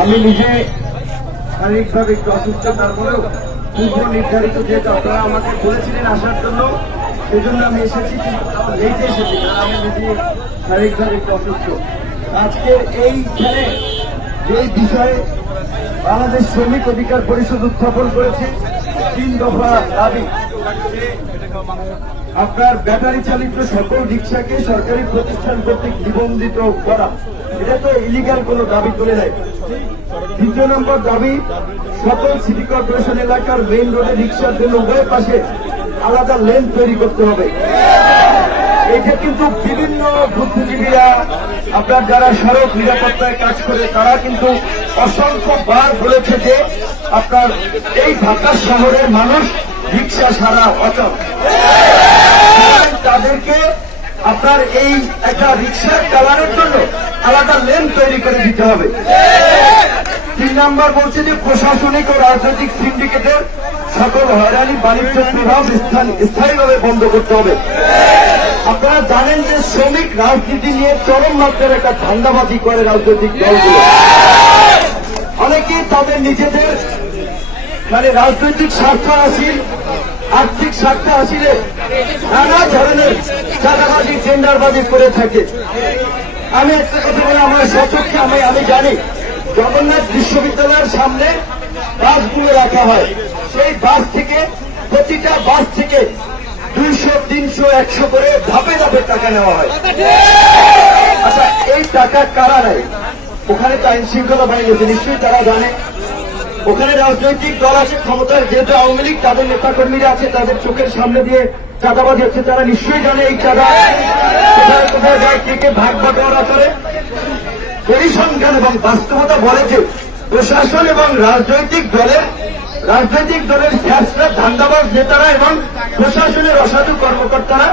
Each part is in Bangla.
আমি নিজে শারীরিকভাবে একটু অসুস্থ, তারপরেও পূর্ব নির্ধারিত যেহেতু আপনারা আমাকে বলেছিলেন আসার জন্য, সেজন্য আমি এসেছি। লেটে এসেছি কারণ আমি নিজে শারীরিকভাবে একটু অসুস্থ। আজকে এইখানে যে বিষয়ে বাংলাদেশ শ্রমিক অধিকার পরিষদ উত্থাপন করেছে 3 দফা দাবি। আপনার ব্যাটারি চালিত সকল রিক্সাকে সরকারি প্রতিষ্ঠান কর্তৃক নিবন্ধিত করা, এটা তো ইলিগাল কোন দাবি তুলে নেয়। 2 নম্বর দাবি, সকল সিটি কর্পোরেশন এলাকার মেইন রোডে রিক্সার জন্য উভয় পাশে আলাদা লেন তৈরি করতে হবে। এটা কিন্তু বিভিন্ন বুদ্ধিজীবীরা, আপনার যারা সড়ক নিরাপত্তায় কাজ করে, তারা কিন্তু অসংখ্যবার বলেছে যে আপনার এই ঢাকা শহরের মানুষ রিক্সা ছাড়া অচল। তাদেরকে আপনার এই একটা রিক্সা চালানোর জন্য আলাদা লেন তৈরি করে দিতে হবে। 3 নম্বর বলছে যে প্রশাসনিক ও রাজনৈতিক সিন্ডিকেটের সকল হয়রানি বাণিজ্য প্রভাব স্থায়ীভাবে বন্ধ করতে হবে। আপনারা জানেন যে শ্রমিক রাজনীতি নিয়ে চরম মাত্রার একটা ধান্দাবাজি করে রাজনৈতিক দলগুলো। অনেকেই তাদের নিজেদের রাজনৈতিক স্বার্থ হাসিল, আর্থিক স্বার্থ হাসিলে নানা ধরনের চাঁদাবাজি, টেন্ডারবাজি করে থাকে। আমি একটা কথা বলে আমার সচক্ষে আমি জানি, জগন্নাথ বিশ্ববিদ্যালয়ের সামনে বাসগুলো রাখা হয়, সেই বাস থেকে প্রতিটা বাস থেকে 200, 300, 100 করে ধাপে ধাপে টাকা নেওয়া হয়। আচ্ছা, এই টাকা কারা নেয়? ওখানে তো আইন শৃঙ্খলা বাহিনী আছে, নিশ্চয়ই তারা জানে। ওখানে রাজনৈতিক দল আছে ক্ষমতার, যেহেতু আওয়ামী লীগ, তাদের নেতাকর্মীরা আছে, তাদের চোখের সামনে দিয়ে চাঁদাবাজি হচ্ছে, তারা নিশ্চয়ই জানে এই চাঁদা কোথায় কোথায় যায়, কে কে ভাগ বাটোয়ারা করে। পরিসংখ্যান এবং বাস্তবতা বলে যে প্রশাসন এবং রাজনৈতিক দলের ফ্যাসলা ধান্দাবাজ নেতারা এবং প্রশাসনের অসাধু কর্মকর্তারা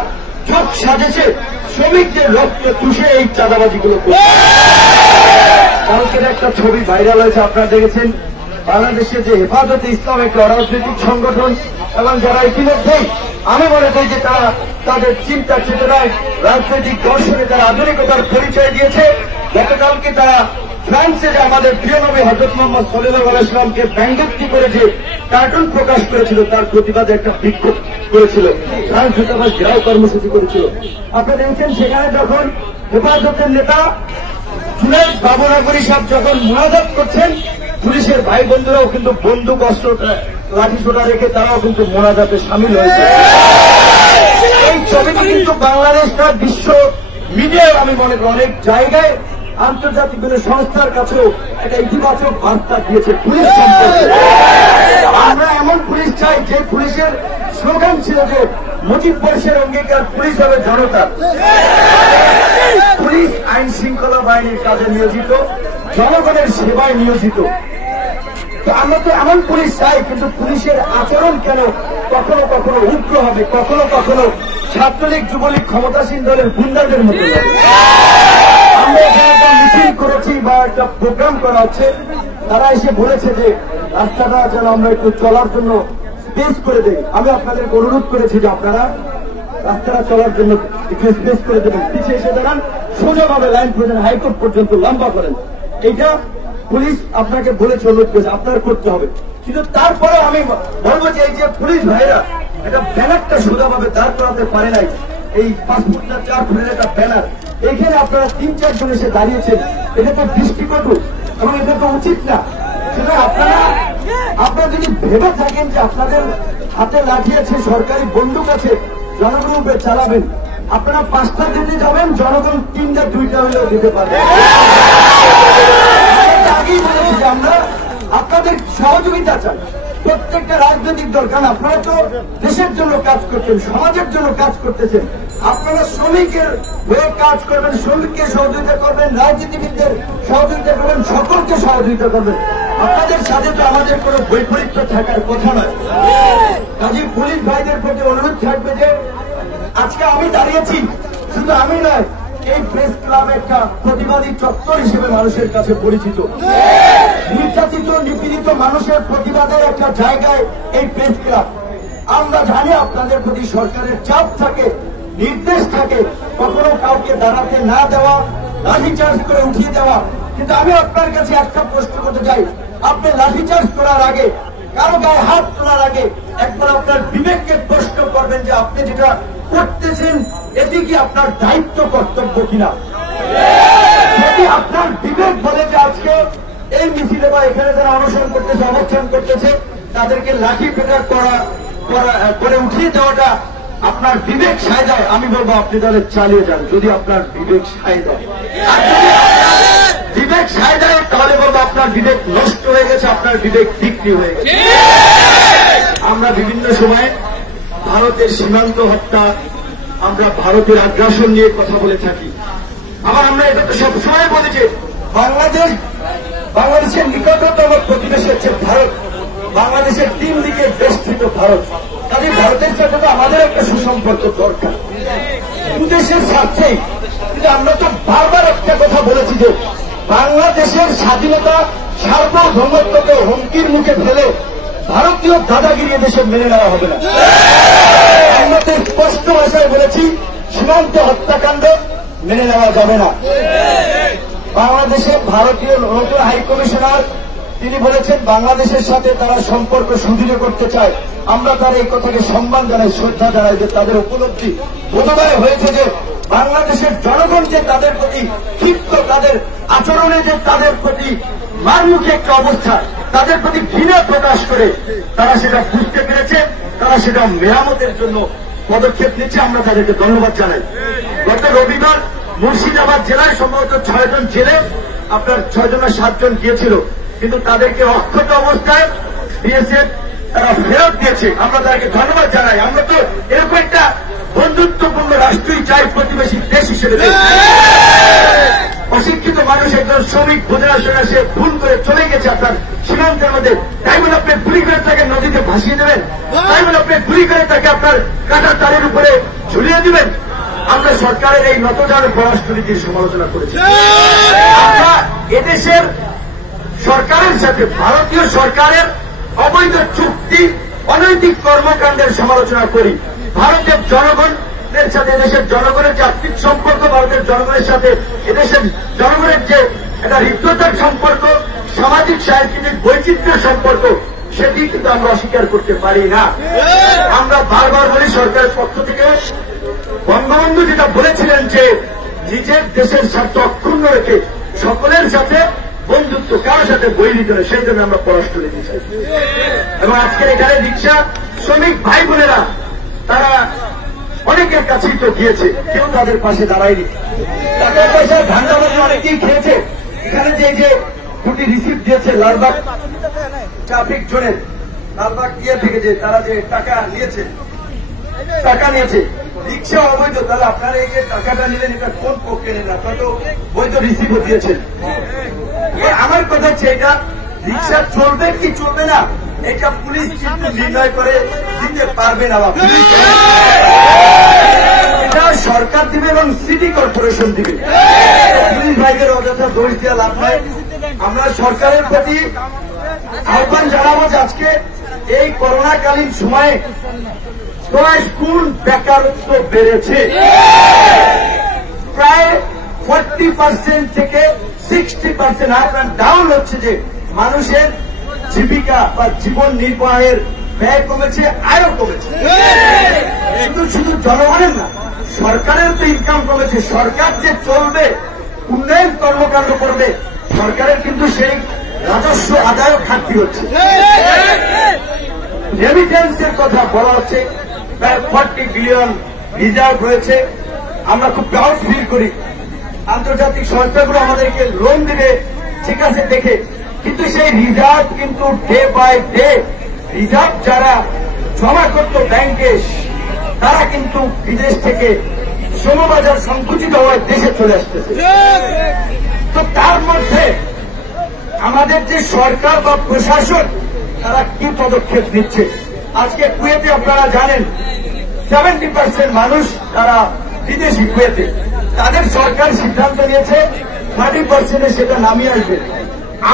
সব সাজেছে শ্রমিকদের রক্ত চুষে এই চাঁদাবাজিগুলো করে। কালকের একটা ছবি ভাইরাল হয়েছে, আপনারা দেখেছেন। বাংলাদেশে যে হেফাজতে ইসলাম একটা অরাজনৈতিক সংগঠন এবং যারা ইতিমধ্যেই আমি মনে করি যে তারা তাদের চিন্তা চেতনায় রাজনৈতিক দর্শনে তারা আধুনিকতার পরিচয় দিয়েছে। গতকালকে তারা ফ্রান্সে যে আমাদের প্রিয় নবী হযরত মুহাম্মদ সাল্লাল্লাহু আলাইহি ওয়াসাল্লামকে ব্যঙ্গোক্তি করে যে কার্টুন প্রকাশ করেছিল, তার প্রতিবাদে একটা বিক্ষোভ করেছিল, ফ্রান্স দূতাবাস ঘেরাও কর্মসূচি করেছিল। আপনারা দেখছেন সেখানে যখন হেফাজতের নেতা জুনায়েদ বাবুনগরী সাহেব যখন মুনাজাত করছেন, পুলিশের ভাই বন্ধুরাও কিন্তু বন্দুক, অস্ত্র, লাঠি ছোটা রেখে তারাও কিন্তু মোনাজাতে সামিল হয়েছে। এই ছবিটি কিন্তু বাংলাদেশ না, বিশ্ব মিডিয়ায় আমি মনে করি অনেক জায়গায় আন্তর্জাতিক বিভিন্ন সংস্থার কাছেও একটা ইতিবাচক বার্তা দিয়েছে পুলিশ সম্পর্কে। আমরা এমন পুলিশ চাই যে পুলিশের স্লোগান ছিল যে মুজিব বয়সের অঙ্গীকার, পুলিশ হবে জনতা। পুলিশ আইন শৃঙ্খলা বাহিনীর কাজে নিয়োজিত, জনগণের সেবায় নিয়োজিত। তো আমরা তো এমন পুলিশ চাই, কিন্তু পুলিশের আচরণ কেন কখনো কখনো উগ্র হবে, কখনো কখনো ছাত্রলীগ, যুবলীগ, ক্ষমতাসীন দলের গুন্ডাদের মতো। আমরা এখানে একটা মিছিল করেছি বা একটা প্রোগ্রাম করা হচ্ছে, তারা এসে বলেছে যে রাস্তাটা যেন আমরা একটু চলার জন্য স্পেস করে দেই। আমি আপনাদেরকে অনুরোধ করেছি যে আপনারা রাস্তাটা চলার জন্য একটু স্পেস করে দেবেন, পিছিয়ে এসে দাঁড়ান, সোজাভাবে লাইন প্রয়োজন হাইকোর্ট পর্যন্ত লম্বা করেন। এইটা পুলিশ আপনাকে বলেছে, অনুরোধ করেছে, আপনার করতে হবে। কিন্তু তারপরে আমি বলবো যে এই যে পুলিশ ভাইরা এটা ব্যানারটা সোজাভাবে দাঁড় করাতে পারে নাই, এই 5 ফুট না 4 ফুটের একটা ব্যানার, এখানে আপনারা 3-4 জন এসে দাঁড়িয়েছেন, এটা তো দৃষ্টিকটু এবং এটা তো উচিত না। সুতরাং আপনারা যদি ভেবে থাকেন যে আপনাদের হাতে লাঠি আছে, সরকারি বন্দুক আছে, জনগণের উপরে চালাবেন, আপনারা 5টা দিতে যাবেন, জনগণ 3টা 2টা হলেও দিতে পারবে। আগেই বলেছি যে আমরা আপনাদের সহযোগিতা চাই, প্রত্যেকটা রাজনৈতিক দল, কারণ আপনারা তো দেশের জন্য কাজ করছেন, সমাজের জন্য কাজ করতেছেন। আপনারা শ্রমিকের হয়ে কাজ করবেন, শ্রমিককে সহযোগিতা করবেন, রাজনীতিবিদদের সহযোগিতা করবেন, সকলকে সহযোগিতা করবেন। আপনাদের সাথে তো আমাদের কোনো বৈপরীত্য থাকার কথা নয়। কাজেই পুলিশ ভাইদের প্রতি অনুরোধ থাকবে যে আজকে আমি দাঁড়িয়েছি, শুধু আমি নয়, এই প্রেস ক্লাব একটা প্রতিবাদী চত্বর হিসেবে মানুষের কাছে পরিচিত। নির্যাতিত, নিপীড়িত মানুষের প্রতিবাদের একটা জায়গায় এই প্রেস ক্লাব। আমরা জানি আপনাদের প্রতি সরকারের চাপ থাকে, নির্দেশ থাকে কখনো কাউকে দাঁড়াতে না দেওয়া, লাঠিচার্জ করে উঠিয়ে দেওয়া। কিন্তু আমি আপনার কাছে একটা প্রশ্ন করতে চাই, আপনি লাঠিচার্জ করার আগে, কারো গায়ে হাত তোলার আগে একবার আপনার বিবেককে প্রশ্ন করবেন যে আপনি যেটা করতেছেন এটি কি আপনার দায়িত্ব কর্তব্য কিনা। যদি আপনার বিবেক বলে যে আজকে এই মিছিলে বা এখানে যারা অনশন করতেছে, অবস্থান করতেছে, তাদেরকে লাঠি পেটার করে উঠিয়ে দেওয়াটা আপনার বিবেক সায় দেয়, আমি বলবো আপনি তাহলে চালিয়ে যান। যদি আপনার বিবেক সায় দেয়, বিবেক সায় দেয়, তাহলে বলবো আপনার বিবেক নষ্ট হয়ে গেছে, আপনার বিবেক বিক্রি হয়ে গেছে। আমরা বিভিন্ন সময় ভারতের সীমান্ত হত্যা, আমরা ভারতের আগ্রাসন নিয়ে কথা বলে থাকি। আবার আমরা এটা তো সবসময় বলি যে বাংলাদেশের নিকটতম প্রতিবেশী হচ্ছে ভারত, বাংলাদেশের 3 দিকে বেষ্টিত ভারত। কাজে ভারতের সাথে তো আমাদের একটা সুসম্পর্ক দরকার দেশের স্বার্থেই। কিন্তু আমরা তো বারবার একটা কথা বলেছি যে বাংলাদেশের স্বাধীনতা সার্বভৌমত্বকে হুমকির মুখে ফেলে ভারতীয় দাদাগিরি দেশে মেনে নেওয়া হবে না। আমরা তো স্পষ্ট ভাষায় বলেছি সীমান্ত হত্যাকাণ্ড মেনে নেওয়া যাবে না। বাংলাদেশে ভারতীয় নতুন হাইকমিশনার তিনি বলেছেন বাংলাদেশের সাথে তারা সম্পর্ক সুদৃঢ় করতে চায়। আমরা তার এই কথাকে সম্মান জানাই, শ্রদ্ধা জানাই যে তাদের উপলব্ধি বোধোদয় হয়েছে যে বাংলাদেশের জনগণ যে তাদের প্রতি ক্ষিপ্ত, তাদের আচরণে যে তাদের প্রতি মারমুখী একটা অবস্থা, তাদের প্রতি ঘৃণা প্রকাশ করে তারা সেটা বুঝতে পেরেছে, তারা সেটা মেরামতের জন্য পদক্ষেপ নিচ্ছে। আমরা তাদেরকে ধন্যবাদ জানাই। গত রবিবার মুর্শিদাবাদ জেলায় সম্ভবত 6 জন জেলে আপনার 6 জন না 7 জন গিয়েছিল, কিন্তু তাদেরকে অক্ষত অবস্থায় বিএসএফ তারা ফেরত দিয়েছে। আমরা তাদেরকে ধন্যবাদ জানাই। আমরা তো এরকম একটা বন্ধুত্বপূর্ণ রাষ্ট্রই চাই প্রতিবেশী দেশ হিসেবে। অশিক্ষিত মানুষ একজন শ্রমিক বোঝার সঙ্গে সে ভুল করে চলে গেছে আপনার সীমান্তের মধ্যে, তাই বলে আপনি গুলি করে তাকে নদীতে ভাসিয়ে দেবেন? তাই বলে আপনি গুলি করে তাকে আপনার কাঁটার তারের উপরে ঝুলিয়ে দিবেন? আমরা সরকারের এই নতজানু পররাষ্ট্রনীতির সমালোচনা করেছি। আমরা এদেশের সরকারের সাথে ভারতীয় সরকারের অবৈধ চুক্তি, অনৈতিক কর্মকাণ্ডের সমালোচনা করি। ভারতের জনগণের সাথে এদেশের জনগণের যে আর্থিক সম্পর্ক, ভারতের জনগণের সাথে এদেশের জনগণের যে একটা হৃদ্যতার সম্পর্ক, সামাজিক সাংস্কৃতিক বৈচিত্র্যের সম্পর্ক, সেটি কিন্তু আমরা অস্বীকার করতে পারি না। আমরা বারবার বলি সরকারের পক্ষ থেকে, বঙ্গবন্ধু যেটা বলেছিলেন যে নিজের দেশের স্বার্থ অক্ষুণ্ণ রেখে সকলের সাথে বন্ধুত্ব, কারোর সাথে বৈরিত নয়, সেই জন্য আমরা পররাষ্ট্রনীতি চাই। এবং আজকের এখানে রিক্সা শ্রমিক ভাই বোনেরা তারা অনেকের কাছেই তো গিয়েছে, কেউ তাদের পাশে দাঁড়ায়নি। টাকা পয়সা ধান্দাবাজি অনেকেই খেয়েছে। এখানে যে 2টি রিসিপ্ট দিয়েছে লালবাগ ট্রাফিক জোনের, লালবাগ দিয়ে থেকে যে তারা যে টাকা নিয়েছে রিক্সা অবৈধ, তাহলে আপনারা এই যে টাকাটা নিলেন এটা কোন পক্ষে নিলেন? আপনারা তো বৈধ রিসিপ্ট দিয়েছেন। আমার কথা হচ্ছে এটা রিক্সা চলবে কি চলবে না এটা পুলিশ কিন্তু নির্ণয় করে দিতে পারবে না, এটা সরকার দিবে এবং সিটি কর্পোরেশন দিবে। পুলিশ ভাইদের অযথা দোষ দেওয়া লাভ নাই। আমরা সরকারের প্রতি আহ্বান জানাবো যে আজকে এই করোনাকালীন সময়ে 10 গুণ বেকারত্ব বেড়েছে, প্রায় 40% থেকে 60% আপ অ্যান্ড ডাউন হচ্ছে। যে মানুষের জীবিকা বা জীবন নির্বাহের ব্যয় কমেছে, আয়ও কমেছে। শুধু জনগণের না, সরকারের তো ইনকাম কমেছে। সরকার যে চলবে, উন্নয়ন কর্মকাণ্ড করবে, সরকারের কিন্তু সেই রাজস্ব আদায় ঘাটতি হচ্ছে। রেমিটেন্সের কথা বলা হচ্ছে, প্রায় 40 বিলিয়ন রিজার্ভ রয়েছে। আমরা খুব প্রাউড ফিল করি। আন্তর্জাতিক সংস্থাগুলো আমাদেরকে লোন দিবে, ঠিক আছে দেখে, কিন্তু সেই রিজার্ভ কিন্তু ডে বাই ডে রিজার্ভ যারা জমা করত ব্যাংকে, তারা কিন্তু বিদেশ থেকে শ্রমবাজার সংকুচিত হওয়ায় দেশে চলে আসতেছে। তো তার মধ্যে আমাদের যে সরকার বা প্রশাসন তারা কি পদক্ষেপ নিচ্ছে? আজকে কুয়েতে আপনারা জানেন 70% মানুষ তারা বিদেশি। কুয়েতে তাদের সরকার সিদ্ধান্ত নিয়েছে 30% সেটা নামিয়ে আসবে।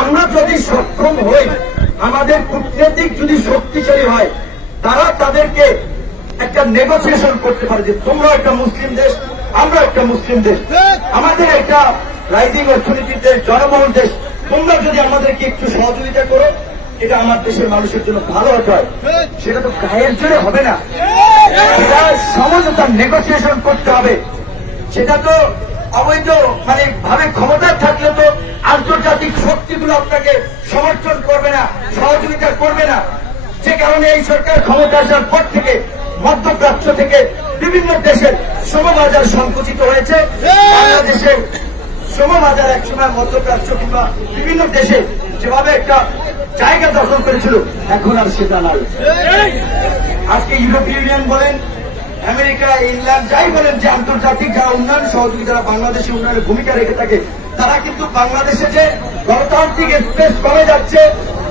আমরা যদি সক্ষম হই, আমাদের কূটনৈতিক যদি শক্তিশালী হয়, তারা তাদেরকে একটা নেগোসিয়েশন করতে পারে যে তোমরা একটা মুসলিম দেশ, আমরা একটা মুসলিম দেশ, আমাদের একটা রাইজিং অর্থনীতির দেশ, জনবহুল দেশ, তোমরা যদি আমাদেরকে একটু সহযোগিতা করো, এটা আমার দেশের মানুষের জন্য ভালো হতে হয়। সেটা তো গায়ের জোরে হবে না, সেটা সমঝোতা নেগোসিয়েশন করতে হবে। সেটা তো অবৈধ মানে ভাবে ক্ষমতায় থাকলে তো আন্তর্জাতিক শক্তিগুলো আপনাকে সমর্থন করবে না, সহযোগিতা করবে না। যে কারণে এই সরকার ক্ষমতা আসার পর থেকে মধ্যপ্রাচ্য থেকে বিভিন্ন দেশের শ্রমবাজার সংকুচিত হয়েছে। বাংলাদেশের শ্রমবাজার একসময় মধ্যপ্রাচ্য কিংবা বিভিন্ন দেশে যেভাবে একটা জায়গা দখল করেছিল, এখন আর সেটা নাই। আজকে ইউরোপীয় ইউনিয়ন বলেন, আমেরিকা, ইংল্যান্ড যাই বলেন, যে আন্তর্জাতিক যারা উন্নয়ন সহযোগী যারা বাংলাদেশের উন্নয়নের ভূমিকা রেখে থাকে, তারা কিন্তু বাংলাদেশে যে গণতান্ত্রিক স্পেস কমে যাচ্ছে,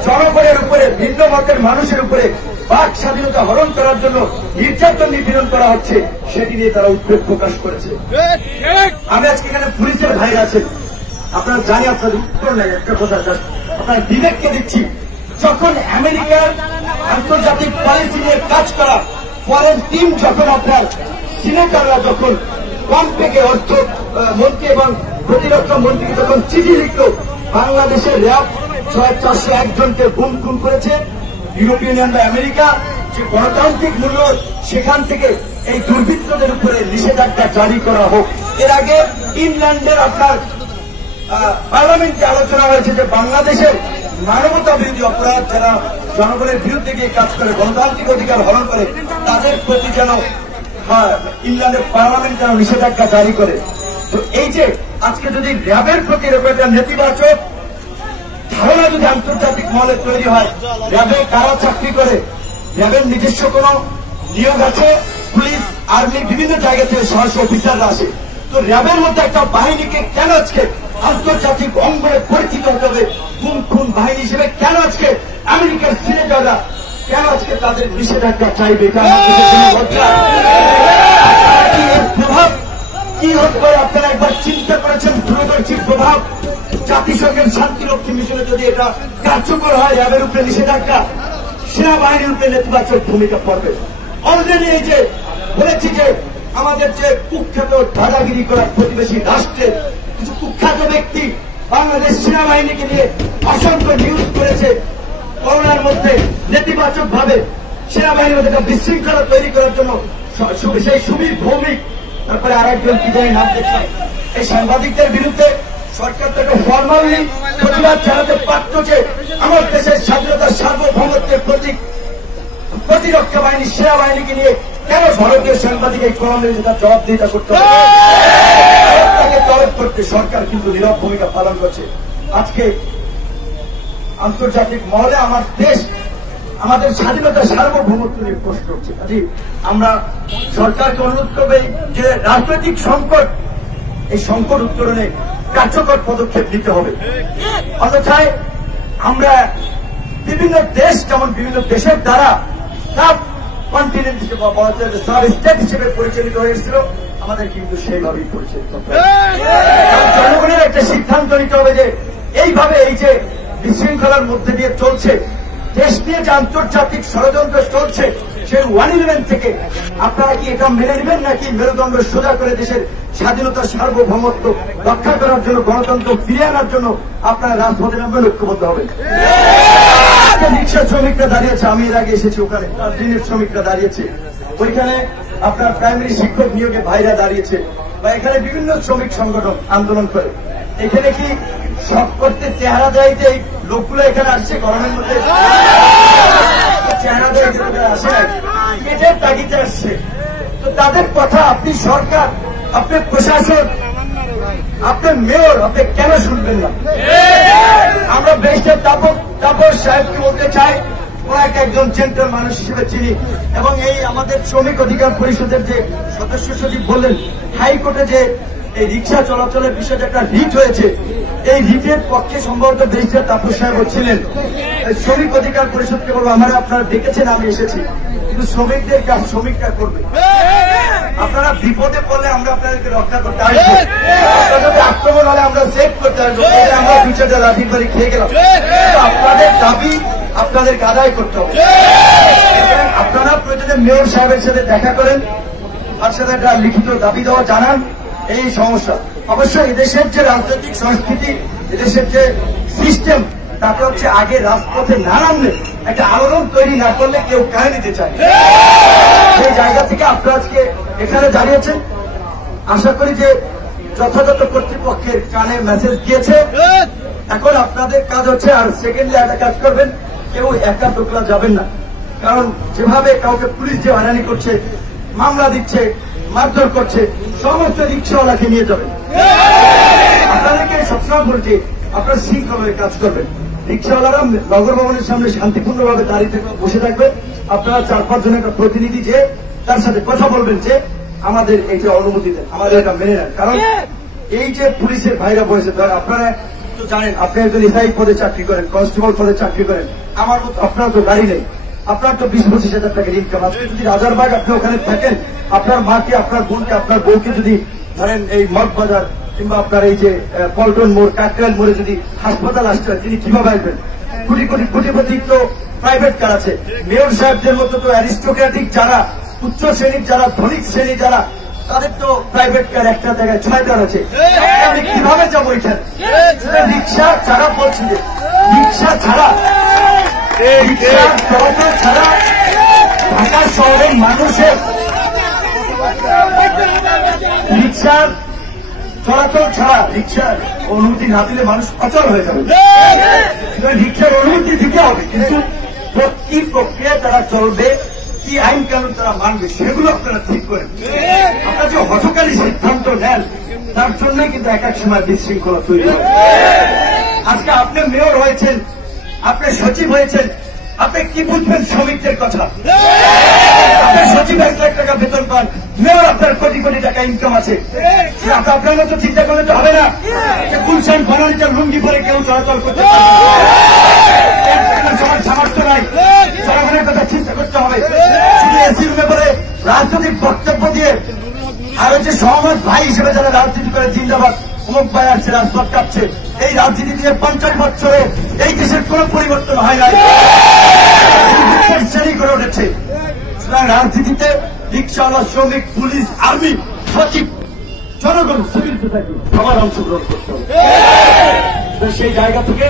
জনগণের উপরে, ভিন্ন মতের মানুষের উপরে বাক স্বাধীনতা হরণ করার জন্য নির্যাতন নিপীড়ন করা হচ্ছে, সেটি নিয়ে তারা উদ্বেগ প্রকাশ করেছে। আমি আজকে এখানে পুলিশের ভাইরা আছেন, আপনারা জানি আপনাদের উত্তর নেই, একটা কথা আপনার বিবেককে দিচ্ছি। যখন আমেরিকার আন্তর্জাতিক পলিসি নিয়ে কাজ করা ফরেন টিম, যখন আপনার সিনেটররা যখন পম্পেকে অর্থ মন্ত্রী এবং প্রতিরক্ষা মন্ত্রীকে যখন চিঠি লিখল, বাংলাদেশের র্যাব 401 জনকে গুম খুন করেছে, ইউরোপিয়ান ইউনিয়ন বা আমেরিকা যে গণতান্ত্রিক মূল্য, সেখান থেকে এই দুর্বৃত্তদের উপরে নিষেধাজ্ঞা জারি করা হোক। এর আগে ইংল্যান্ডের আপনার পার্লামেন্টে আলোচনা হয়েছে যে বাংলাদেশের মানবতা বিরোধী অপরাধ যারা জনগণের বিরুদ্ধে গিয়ে কাজ করে, গণতান্ত্রিক অধিকার হরণ করে, তাদের প্রতি যেন ইংল্যান্ডের পার্লামেন্ট যেন নিষেধাজ্ঞা জারি করে। তো এই যে আজকে যদি র্যাবের প্রতি একটা নেতিবাচক ধারণা যদি আন্তর্জাতিক মহলে তৈরি হয়, র্যাবে কারা চাকরি করে, র্যাবের নিজস্ব কোন নিয়োগ আছে, পুলিশ, আর্মি, বিভিন্ন জায়গা থেকে সহস্র অফিসাররা আসে, তো র্যাবের মধ্যে একটা বাহিনীকে কেন আজকে আন্তর্জাতিক অঙ্গনে পরিচিত হতে হবে গুম খুন বাহিনী হিসেবে? কেন আজকে আমেরিকার সিনেটররা কেন আজকে তাদের নিষেধাজ্ঞা চাইবে? প্রভাব কি হতে পারে আপনারা একবার চিন্তা করেছেন? দূরদর্শী প্রভাব জাতিসংঘের শান্তিরক্ষী মিশনে যদি এটা কার্যকর হয়, র্যাবের উপরে নিষেধাজ্ঞা সেনাবাহিনীর উপরে নেতিবাচক ভূমিকা পড়বে। অলরেডি এই যে বলেছি যে আমাদের যে কুখ্যাত দাদাগিরি করা প্রতিবেশী রাষ্ট্রের কিছু কুখ্যাত ব্যক্তি বাংলাদেশ সেনাবাহিনীকে নিয়ে অসংখ্য নিউজ করেছে, করোনার মধ্যে নেতিবাচক ভাবে সেনাবাহিনীর মধ্যে একটা বিশৃঙ্খলা তৈরি করার জন্য সেই সুবীর ভৌমিক, তারপরে আরেকজন কি জানি নাম দেখলাম, এই সাংবাদিকদের বিরুদ্ধে সরকার তাকে ফরমালি প্রতিবাদ জানাতে পারত যে আমার দেশের স্বাধীনতার সার্বভৌমত্বের প্রতীক প্রতিরক্ষা বাহিনী সেনাবাহিনীকে নিয়ে কেন ভারতীয় সাংবাদিক এই কর্মে তার জবাবদিহিতা করতে হবে? তাকে তলব করতে সরকার কিন্তু নীরব ভূমিকা পালন করছে। আজকে আন্তর্জাতিক মহলে আমার দেশ, আমাদের স্বাধীনতা সার্বভৌমত্ব নিয়ে প্রশ্ন হচ্ছে। আমরা সরকারকে অনুরোধ করবে যে রাজনৈতিক সংকট, এই সংকট উত্তরণে কার্যকর পদক্ষেপ নিতে হবে। অন্যথায় আমরা বিভিন্ন দেশ, যেমন বিভিন্ন দেশের দ্বারা সাব কন্টিনেন্ট হিসেবে সাব স্টেট হিসেবে পরিচালিত হয়েছিল, আমাদের কিন্তু সেইভাবেই পরিচালিত হবে। জনগণের একটা সিদ্ধান্ত নিতে হবে যে এইভাবে এই যে বিশৃঙ্খলার মধ্যে দিয়ে চলছে, দেশ নিয়ে যে আন্তর্জাতিক ষড়যন্ত্র চলছে, সেই 111 থেকে আপনারা কি এটা মেনে নেবেন, নাকি মেরুদণ্ড সোজা করে দেশের স্বাধীনতা সার্বভৌমত্ব রক্ষা করার জন্য, গণতন্ত্র ফিরিয়ে আনার জন্য আপনারা রাজপথে নামবেন, ঐক্যবদ্ধ হবেন? রিক্সা শ্রমিকরা দাঁড়িয়েছে, আমি এর আগে এসেছি, ওখানে ট্রেনের শ্রমিকরা দাঁড়িয়েছে, ওইখানে আপনার প্রাইমারি শিক্ষক নিয়োগে ভাইরা দাঁড়িয়েছে, বা এখানে বিভিন্ন শ্রমিক সংগঠন আন্দোলন করে। এখানে কি সব করতে চেহারা দেয় যে এই লোকগুলো এখানে আসছে গরমের মধ্যে? চেহারা দেয় আসে না, পেটের তাগিদে আসছে। তো তাদের কথা আপনি সরকার, আপনি প্রশাসন, আপনার মেয়র, আপনি কেন শুনবেন না? আমরা ব্যারিস্টার তাপস সাহেবকে বলতে চাই, ওনাকে একজন জেন্টল মানুষ হিসেবে চিনি, এবং এই আমাদের শ্রমিক অধিকার পরিষদের যে সদস্য সচিব বললেন, হাইকোর্টে যে এই রিক্সা চলাচলের বিষয়টা একটা রিট হয়েছে, এই রিটের পক্ষে সম্ভবত ব্যারিস্টার তাপস সাহেব ছিলেন। শ্রমিক অধিকার পরিষদকে বলবো, আমরা আপনারা দেখেছেন, আমি এসেছি, কিন্তু শ্রমিকদের কাজ শ্রমিকরা করবে। আপনারা বিপদে পড়লে আমরা আপনাদেরকে রক্ষা করতে আসবো, আপনাদের আক্রমণ হলে আমরা সেভ করতে আসবো, আমরা 2-4টা লাঠির বাড়ি খেয়ে গেলাম। আপনাদের দাবি আপনাদেরকে আদায় করতে হবে। আপনারা প্রয়োজনে মেয়র সাহেবের সাথে দেখা করেন, তার সাথে একটা লিখিত দাবি দেওয়া জানান। এই সমস্যা অবশ্যই এদেশের যে রাজনৈতিক সংস্কৃতি, এদেশের যে সিস্টেম, তাতে হচ্ছে আগে রাজপথে না নামলে, একটা আলোড়ন তৈরি না করলে কেউ কানে নিতে চায়। সেই জায়গা থেকে আপনারা আজকে এখানে দাঁড়িয়েছেন। আশা করি যে যথাযথ কর্তৃপক্ষের কানে মেসেজ গিয়েছে। এখন আপনাদের কাজ হচ্ছে, আর সেকেন্ডলি একটা কাজ করবেন, কেউ একা টোকলা যাবেন না। কারণ যেভাবে কাউকে পুলিশ যে হয়রানি করছে, মামলা দিচ্ছে, মারধর করছে, সমস্ত রিক্সাওয়ালাকে নিয়ে যাবেন। আপনাদেরকে সবসময় বলছি, আপনারা শৃঙ্খলায় কাজ করবেন। রিক্সাওয়ালারা নগর ভবনের সামনে শান্তিপূর্ণভাবে দাঁড়িয়ে বসে থাকবে। আপনারা 4-5 জনের একটা প্রতিনিধি যে তার সাথে কথা বলবেন যে আমাদের এই যে অনুমতি দেন, আমাদের এটা মেনে নেন। কারণ এই যে পুলিশের ভাইরা বসে, আপনারা তো জানেন, আপনি একজন এসআই পদে চাকরি করেন, কনস্টেবল পদে চাকরি করেন, আমার মতো আপনার তো গাড়ি নেই, আপনার তো 20-25 হাজার টাকার ইনকাম। আজকে যদি রাজারবাগ আপনি ওখানে থাকেন, আপনার মাকে, আপনার বোনকে, আপনার বউকে যদি ধরেন এই মগবাজার কিংবা আপনার এই যে পল্টন মোড়, কাকরাইল মোড়ে যদি হাসপাতাল আসতে হয়, তিনি কিভাবে আসবেন? কোটি কোটি কোটিপতি তো প্রাইভেট কার আছে। মেয়র সাহেবদের মতো তো অ্যারিস্টোক্রেটিক যারা, উচ্চ শ্রেণীর যারা, ধনিক শ্রেণী যারা, তাদের তো প্রাইভেট কার একটা জায়গায় 6 আছে। আমি কিভাবে যাবো এখানে? রিক্সা ছাড়া বলছি, যে রিক্সা ছাড়া, রিক্সার চলাচল ছাড়া ঢাকা শহরের মানুষের রিক্সার চলাচল ছাড়া, রিক্সার অনুমতি না দিলে মানুষ অচল হয়ে যাবে। রিক্সার অনুমতি দিতে হবে, কিন্তু কি প্রক্রিয়া তারা চলবে, কি আইন কানুন তারা মানবে, সেগুলো আপনারা ঠিক করেন। আপনারা যে হঠকারী সিদ্ধান্ত নেন, তার জন্যই কিন্তু এক এক সময় বিশৃঙ্খলা তৈরি হয়। আজকে আপনি মেয়র হয়েছেন, আপনি সচিব হয়েছেন, আপনি কি বুঝবেন শ্রমিকদের কথা? আপনার সচিব 1 লাখ টাকা বেতন পান, মেয়র আপনার কোটি কোটি টাকা ইনকাম আছে। আপনার মতো চিন্তা করলে তো হবে না। গুলশান ফার্নিচার লুঙ্গি পরে কেউ চলাচল করতে পারে, সবার সামর্থ্য নাই। জনগণের কথা চিন্তা করতে হবে। শুধু এসি রুমে পরে রাজনৈতিক বক্তব্য দিয়ে, আর হচ্ছে সহমত ভাই হিসেবে যারা রাজনীতি করে, জিন্দাবাদ অমুক ভাই আসছে, রাজপথ কাঁপছে, এই রাজনীতি দিয়ে 50 বছরে এই দেশের কোন পরিবর্তন হয় নাই, শ্রেণী করে উঠেছে। সুতরাং রাজনীতিতে রিক্সাওয়ালা, শ্রমিক, পুলিশ, আর্মি, সচিব, জনগণ, সিভিল সোসাইটি সবার অংশগ্রহণ করতে হবে। সেই জায়গা থেকে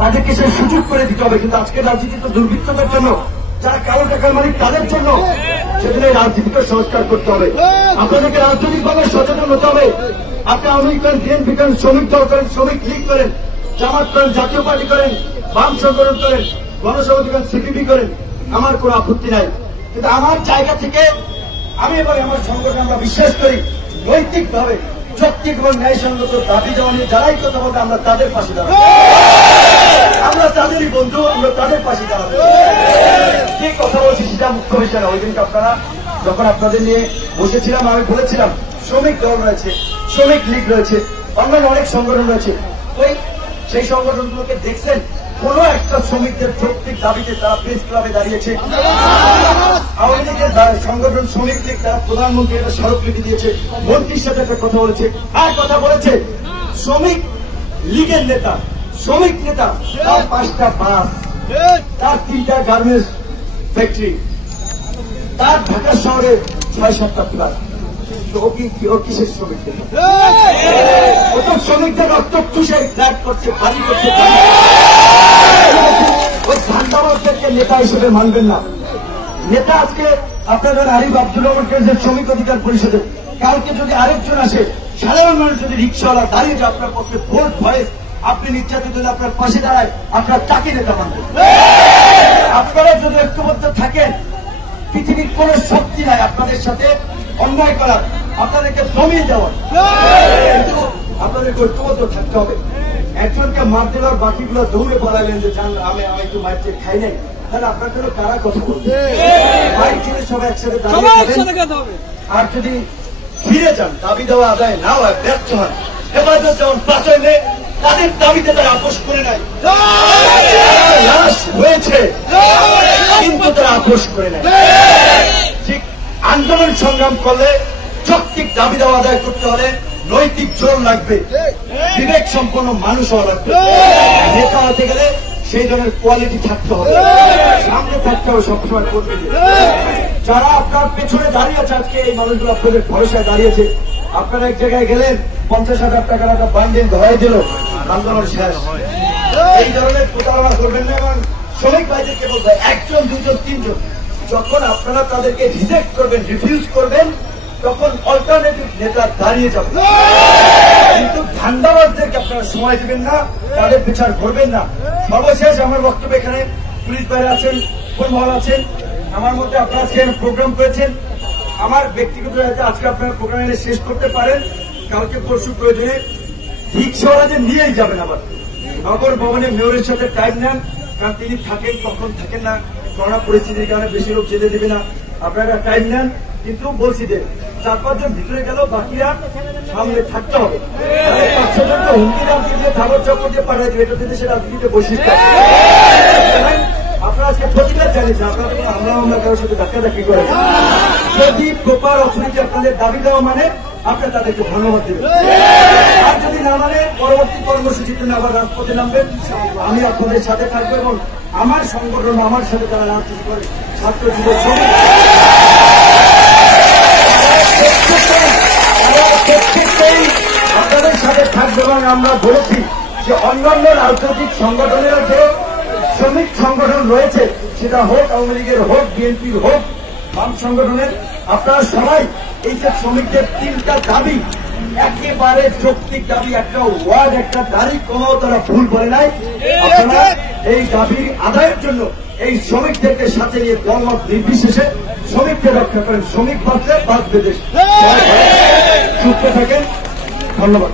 তাদেরকে সেই সুযোগ করে দিতে হবে। কিন্তু আজকের রাজনীতি তো দুর্বৃত্তদের জন্য, যারা কালো টাকার মালিক তাদের জন্য। সেজন্য এই রাজনীতিকে সংস্কার করতে হবে। আপনাদেরকে রাজনৈতিকভাবে সচেতন হতে হবে। আপনি আওয়ামী লীগ করেন, বিএনপি করেন, শ্রমিক দল করেন, শ্রমিক লীগ করেন, জামাত করেন, জাতীয় পার্টি করেন, বাম সংগঠন করেন, গণসংহতি করেন, সিপিবি করেন, আমার কোন আপত্তি নাই। কিন্তু আমার জায়গা থেকে আমি এবার আমার সংগঠন আমরা বিশ্বাস করি, নৈতিকভাবে যৌক্তিক এবং ন্যায়সঙ্গত দাবি দেওয়া নিয়ে যারাই কথা বলবে, আমরা তাদের পাশে দাঁড়াবো। আমরা তাদেরই বন্ধু, আমরা তাদের পাশে দাঁড়াবো। কি কথা বলছি সেটা মুখ্য বিষয় না। ওই দিনকে আপনারা যখন আপনাদের নিয়ে বসেছিলাম, আমি বলেছিলাম শ্রমিক দল রয়েছে, শ্রমিক লীগ রয়েছে, অন্যান্য অনেক সংগঠন রয়েছে। ওই সেই সংগঠনগুলোকে দেখছেন, কোন একটা শ্রমিকদের যৌক্তিক দাবিতে তারা প্রেস ক্লাবে দাঁড়িয়েছে? আওয়ামী লীগের সংগঠন শ্রমিক লীগ, তারা প্রধানমন্ত্রী একটা স্মারকলিপি দিয়েছে, মন্ত্রীর সাথে একটা কথা বলেছে, আর কথা বলেছে শ্রমিক লীগের নেতা, শ্রমিক নেতা, তার 5টা বাস, তার 3টা গার্মেন্টস ফ্যাক্টরি, তার ঢাকা শহরে 6-7টা প্লাট। ও কিসের শ্রমিক নেতা? ও তো শ্রমিকদের রক্ত চুষে ফ্ল্যাট করছে, বাড়ি করছে। ওই ধান্দাবাজদেরকে নেতা হিসেবে মানবেন না। নেতা আজকে আপনাদের আরিফ আব্দুল রহমানকে যে শ্রমিক অধিকার পরিষদে, কালকে যদি আরেকজন আসে, সাধারণ মানুষ যদি রিক্সাওয়ালা দাঁড়িয়ে যে আপনার পক্ষে ভোট ভয়েস, আপনি নির্যাতিত হলে আপনার পাশে দাঁড়ায়, আপনার তাকে নেতা মানবেন। আপনারা যদি ঐক্যবদ্ধ থাকেন, পৃথিবীর কোন শক্তি নাই আপনাদের সাথে অন্যায় করার, আপনাদেরকে জমিয়ে দেওয়ার। কিন্তু আপনাদেরকে ঐক্যবদ্ধ থাকতে হবে। একজনকে মার দেওয়ার, বাকিগুলো দৌড়ে পালালেন যে আমি একটু মারতে খাই নাই, তাহলে আপনার জন্য কারা কথা বলবে? মাইক ছেড়ে সবাই একসাথে দাঁড়িয়ে। আর যদি ফিরে যান, দাবি দেওয়া আদায় না হয়, ব্যর্থ হয়, হেফাজত যেমন বাঁচাইলে তাদের দাবিতে তারা আপোষ করে নাই, লাশ হয়েছে কিন্তু তারা আপোষ করে নাই। ঠিক আন্দোলন সংগ্রাম করলে, যৌক্তিক দাবি দেওয়া আদায় করতে হলে নৈতিক জোর লাগবে, বিবেক সম্পন্ন মানুষ হওয়া লাগবে। নেতা হতে গেলে সেই ধরনের কোয়ালিটি থাকতে হবে, সামনে থাকতে হবে সবসময় কর্মীদের। যারা আপনার পেছনে দাঁড়িয়েছে, আজকে এই মানুষগুলো আপনাদের ভরসায় দাঁড়িয়েছে, আপনারা এক জায়গায় গেলেন 50,000 টাকার একটা বান্ডেল ধরাই দিল, আন্দোলন শেষ। এই ধরনের প্রতারণা করবেন না। এবং শ্রমিক ভাইদেরকে বলবো, 1 জন 2 জন 3 জন যখন আপনারা তাদেরকে রিজেক্ট করবেন, রিফিউজ করবেন, তখন অল্টারনেটিভ নেতা দাঁড়িয়ে যাবেন। কিন্তু ধান্দাবাজদেরকে আপনারা সময় দিবেন না, তাদের বিচার করবেন না। সর্বশেষ আমার বক্তব্য, এখানে পুলিশ বাইরে আছেন, মহল আছেন, আমার মধ্যে আপনারা আজকে প্রোগ্রাম করেছেন। আমার ব্যক্তিগত আজকে আপনারা প্রোগ্রাম এনে শেষ করতে পারেন, কালকে পরশু প্রয়োজনে ঠিক সরাজে নিয়েই যাবেন। আবার নগর ভবনে মেয়রের সাথে টাইম নেন, কারণ তিনি থাকেন, কখন থাকেন না, করোনা পরিস্থিতির কারণে বেশি লোক যেতে দেবে না, আপনারা টাইম নেন। কিন্তু বলছি যে 4-5 জন ভিতরে গেল, বাকিরা সামনে থাকতে হবে। 500 জনকে হুমকি দামকি দিয়ে ধাবর চক্কর দিয়ে পাঠাই দেবে, এটা কিন্তু সে রাজনীতিতে বৈশিষ্ট্য। আপনারা আজকে প্রতিবাদ জানিয়েছেন, আপনারা আমরা কারোর সাথে ধাক্কাধাক্কি করেছেন। যদি প্রপার অথরিটি আপনাদের দাবি দেওয়া মানে আপনারা তাদেরকে ধন্যবাদ দেবেন। আর যদি না মানে পরবর্তী কর্মসূচিতে আবার রাজপথে নামবেন, আমি আপনাদের সাথে থাকবো। এবং আমার সংগঠন, আমার সাথে যারা রাজনীতি করে, ছাত্র যুবক প্রত্যেকটাই আপনাদের সাথে থাকবে। এবং আমরা বলেছি যে অন্যান্য রাজনৈতিক সংগঠনের যে শ্রমিক সংগঠন রয়েছে, সেটা হোক আওয়ামী লীগের, হোক বিএনপির, হোক বাম সংগঠনের, আপনারা সবাই এই যে শ্রমিকদের 3টা দাবি, একেবারে যৌক্তিক দাবি, একটা ওয়ার্ড, একটা তারিখ কোনো তারা ভুল করে নাই। আপনারা এই দাবির আদায়ের জন্য এই শ্রমিকদেরকে সাথে নিয়ে দলমত নির্বিশেষে শ্রমিকদের রক্ষা করেন। শ্রমিক বাঁচলে বাঁচবে দেশ। সুস্থ থাকেন, ধন্যবাদ।